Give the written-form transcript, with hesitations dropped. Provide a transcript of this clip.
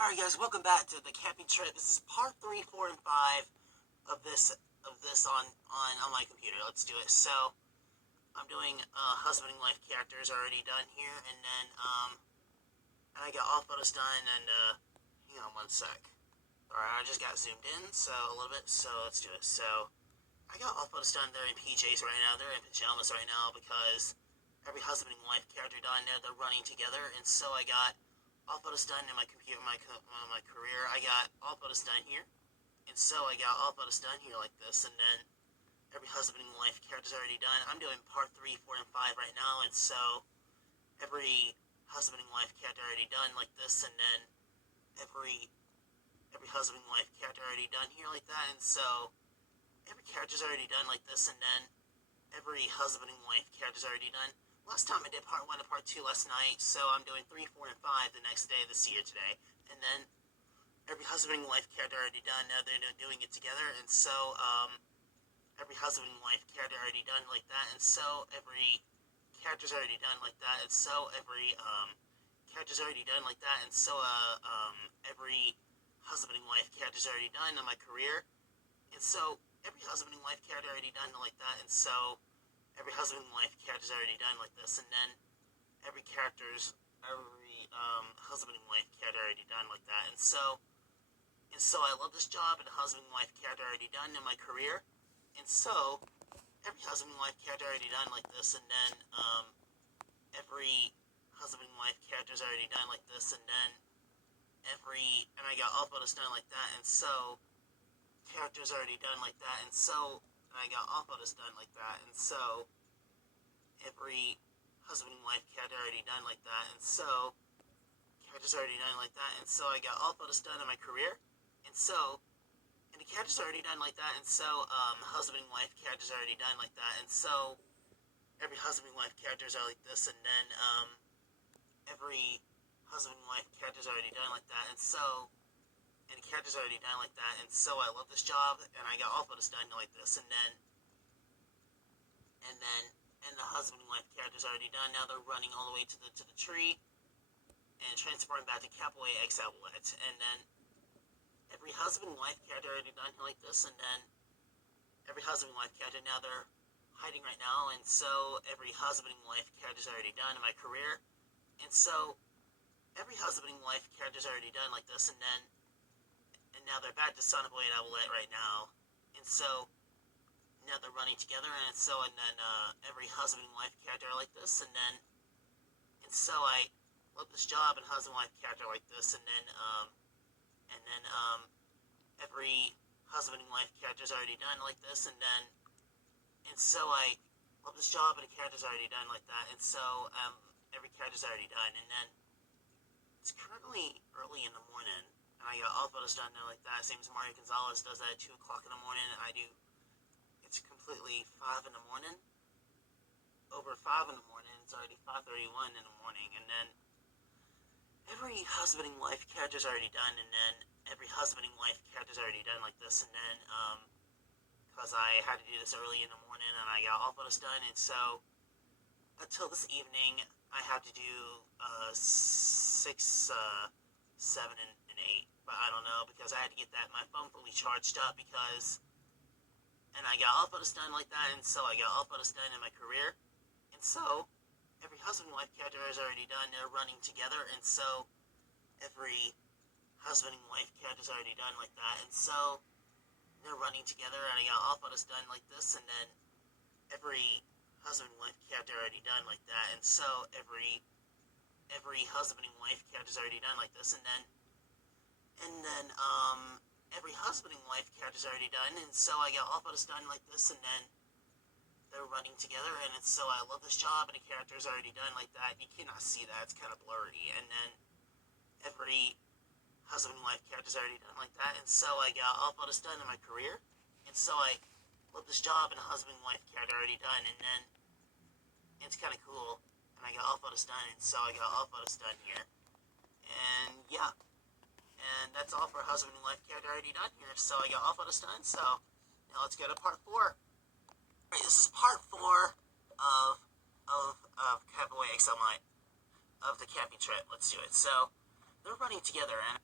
Alright guys, welcome back to the camping trip. This is part 3, 4, and 5 of this on my computer. Let's do it. So I'm doing husband and wife characters already done here, and then and I got all photos done, and hang on one sec. Alright, I just got zoomed in so a little bit, so let's do it. So I got all photos done. They're in PJs right now. They're in pajamas right now because every husband and wife character done there, they're running together, and so I got all photos done in my computer, my career. I got all photos done here, and so I got all photos done here like this, and then every husband and wife character's already done. I'm doing part 3, 4, and 5 right now, and so every husband and wife character already done like this, and then every husband and wife character already done here like that, and so every character's already done like this, and then every husband and wife character's already done. Last time I did part 1 and part 2 last night, so I'm doing 3, 4, and 5 the next day this year today. And then every husband and wife character already done. Now they're doing it together, and so every husband and wife character already done like that, and so every character's already done like that, and so every character's already done like that, and so every husband and wife character's already done in my career, and so every husband and wife character already done like that, and so every husband and wife character's already done like this, and then every husband and wife character already done like that, and so I love this job, and husband and wife character already done in my career, and so every husband and wife character already done like this, and then every husband and wife character's already done like this, and then and I got all photos done like that, and so characters already done like that, and so I got all photos done like that, and so every husband and wife character already done like that, and so characters already done like that, and so I got all photos done in my career, and the characters already done like that, and so husband and wife characters already done like that, and so every husband and wife characters are like this, and then every husband and wife characters already done like that, and the characters already done like that, and so I love this job, and I got all photos done like this, and the husband and wife characters already done. Now they're running all the way to the tree and transporting back to Capaway X Outlet, and then every husband and wife character already done like this, and then every husband and wife character, now they're hiding right now, and so every husband and wife character's already done in my career, and so every husband and wife character's already done like this, and now they're back to Sonic Boy and Owlette right now, and so now they're running together, and then every husband and wife character are like this, and so I love this job, and husband and wife character like this, and then every husband and wife character's already done like this, and so I love this job, and the character's already done like that, and so every character's already done, and then it's currently early in the morning, and I got all photos done now like that, same as Mario Gonzalez does that at 2 o'clock in the morning, and I do, it's completely 5 in the morning, over 5 in the morning, it's already 5:31 in the morning, and then every husband and wife character's already done, and then every husband and wife character's already done like this, and then because I had to do this early in the morning, and I got all photos done, and so until this evening, I have to do 6, 7, and 8, but I don't know, because I had to get my phone fully charged up, and I got all photos done like that, and so I got all photos done in my career, and so every husband and wife character is already done, they're running together, and so every husband and wife character is already done like that, and so they're running together, and I got all photos done like this, and then every husband and wife character already done like that, and so every husband and wife character is already done like this, and then every husband and wife character is already done, and so I got all photos done like this, and then they're running together, and so I love this job, and the character is already done like that. You cannot see that, it's kind of blurry, and then every husband and wife character is already done like that, and so I got all photos done in my career, and so I love this job, and husband and wife character already done, and then it's kind of cool, and I got all photos done, and so I got all photos done here, and yeah, and that's all for husband and wife character already done here, so I got all photos done, so now let's go to part 4. Alright, this is part 4 of Capaway XL of the camping trip. Let's do it. So they're running together, and